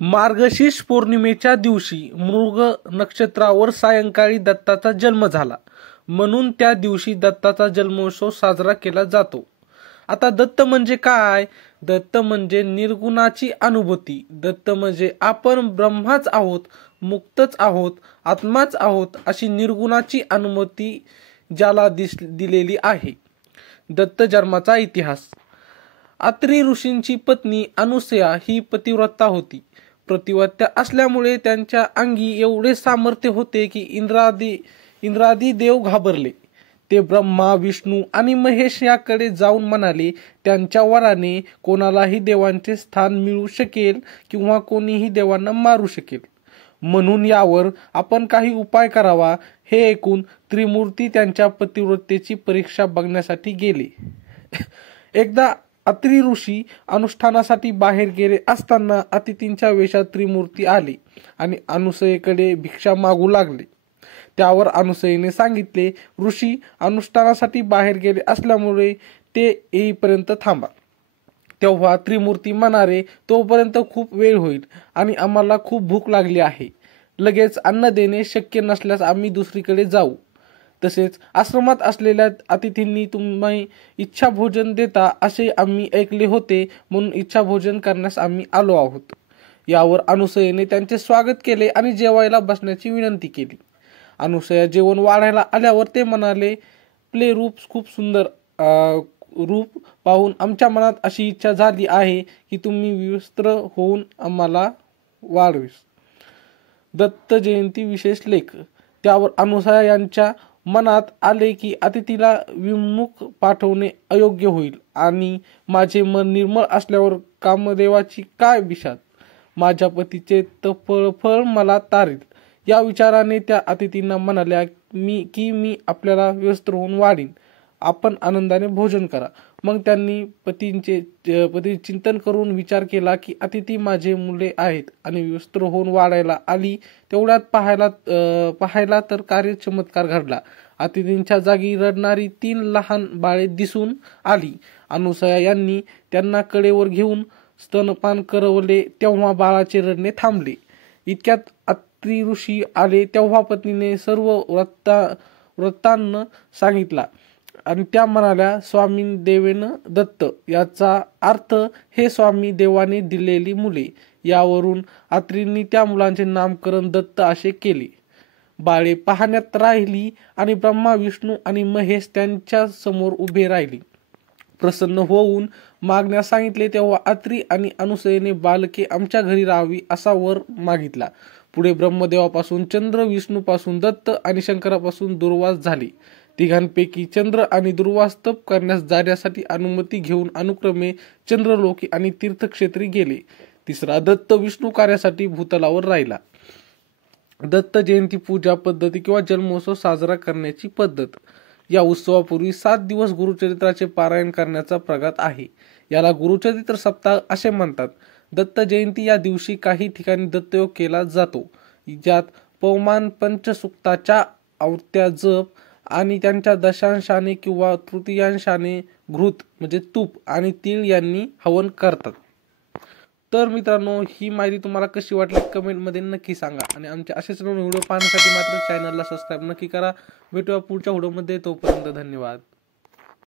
मार्गशीर्ष पौर्णिमेच्या दिवशी मृग नक्षत्रावर सायंकाळी दत्ताचा जन्म झाला, म्हणून त्या दिवशी दत्ताचा जन्मोत्सव साजरा केला जातो. आता दत्त म्हणजे काय? दत्त म्हणजे निर्गुणाची अनुभूती. दत्त म्हणजे आपण ब्रह्माच आहोत, मुक्तच आहोत, आत्माच आहोत अशी निर्गुणाची अनुभूती ज्याला दिलेली आहे. दत्त जन्माचा इतिहास. अत्री ऋषींची पत्नी अनुसया ही पतिव्रता होती. पतिव्रता असल्यामुळे त्यांच्या अंगी एवढे सामर्थ्य होते की इंद्रादी देव घाबरले. ते ब्रह्मा, विष्णू आणि महेश याकडे जाऊन म्हणाले, त्यांच्या वराने कोणालाही देवांचे स्थान मिळू शकेल किंवा कोणीही देवांना मारू शकेल, म्हणून यावर आपण काही उपाय करावा. हे ऐकून त्रिमूर्ती त्यांच्या पतिव्रतेची परीक्षा बघण्यासाठी गेले. एकदा अत्री ऋषी अनुष्ठानासाठी बाहेर गेले असताना अतिथींच्या वेशात त्रिमूर्ती आले आणि अनुसयेकडे भिक्षा मागू लागले. त्यावर अनुसयेने सांगितले, ऋषी अनुष्ठानासाठी बाहेर गेले असल्यामुळे ते येईपर्यंत थांबा. तेव्हा त्रिमूर्ती म्हणाले, तोपर्यंत खूप वेळ होईल आणि आम्हाला खूप भूक लागली आहे. लगेच अन्न देणे शक्य नसल्यास आम्ही दुसरीकडे जाऊ. तसेच आश्रमात असलेल्या अतिथींनी तुम्ही इच्छा भोजन देता असे आम्ही ऐकले होते, म्हणून इच्छा भोजन करण्यास आम्ही आलो आहोत. यावर अनुसयेने त्यांचे स्वागत केले आणि जेवायला बसण्याची विनंती केली. अनुसया जेवण वाढायला आल्यावर ते म्हणाले, आपले रूप खूप सुंदर रूप पाहून आमच्या मनात अशी इच्छा झाली आहे की तुम्ही विवस्त्र होऊन आम्हाला वाढवीस. दत्त जयंती विशेष लेख. त्यावर अनुसया यांच्या मनात आले की अतिथीला विमुख पाठवणे अयोग्य होईल आणि माझे मन निर्मळ असल्यावर कामदेवाची काय विषाद. माझ्या पतीचे फळ मला तारेल. या विचाराने त्या अतिथींना म्हणाल्या की मी आपल्याला व्यस्त होऊन वाढीन, आपण आनंदाने भोजन करा. मग त्यांनी पती चिंतन करून विचार केला की अतिथी माझे मुले आहेत आणि व्यस्त होऊन वाढायला आली. तेवढ्यात पाहायला तर कार्य चमत्कार घडला. अतिथींच्या जागी रडणारी 3 लहान बाळे दिसून आली. अनुसया यांनी त्यांना कडेवर घेऊन स्तनपान करवले. तेव्हा बाळाचे रडणे थांबले. इतक्यात अत्री ऋषी आले. तेव्हा पत्नीने सर्व वृत्तांत सांगितला आणि त्या म्हणाल्या, स्वामी देवेन दत्त. याचा अर्थ हे स्वामी देवाने दिलेली मुले. यावरून अत्रींनी त्या मुलांचे नामकरण दत्त असे केले. बाळे पाहण्यात राहिली आणि ब्रह्मा, विष्णू आणि महेश त्यांच्या समोर उभे राहिले. प्रसन्न होऊन मागण्यास सांगितले. तेव्हा अत्री आणि अनुसयेने बालके आमच्या घरी राहावी असा वर मागितला. पुढे ब्रह्मदेवापासून चंद्र, विष्णूपासून दत्त आणि शंकरापासून दुर्वास झाले. तिघांपैकी चंद्र आणि दुर्वास तप करण्यास जाण्यासाठी अनुमती घेऊन अनुक्रमे चंद्रलोकी आणि तीर्थक्षेत्री गेले. तिसरा दत्त विष्णू कार्यासाठी भूतलावर राहिला. दत्त जयंती पूजा पद्धती किंवा जन्मोत्सव साजरा करण्याची पद्धत. या उत्सवापूर्वी 7 दिवस गुरुचरित्राचे पारायण करण्याचा प्रघात आहे. याला गुरुचरित्र सप्ताह असे म्हणतात. दत्त जयंती या दिवशी काही ठिकाणी दत्तयोग केला जातो, ज्यात पवमान पंचसुक्ताच्या आवर्त्या जप आणि त्यांच्या दशांशाने किंवा तृतीयांशाने घृत म्हणजे तूप आणि तीळ यांनी हवन करतात. तर मित्रांनो, ही माहिती तुम्हाला कशी वाटली कमेंटमध्ये नक्की सांगा आणि आमचे असेच व्हिडिओ पाहण्यासाठी मात्र चॅनलला सबस्क्राईब नक्की करा. भेटूया पुढच्या व्हिडिओमध्ये. तोपर्यंत धन्यवाद.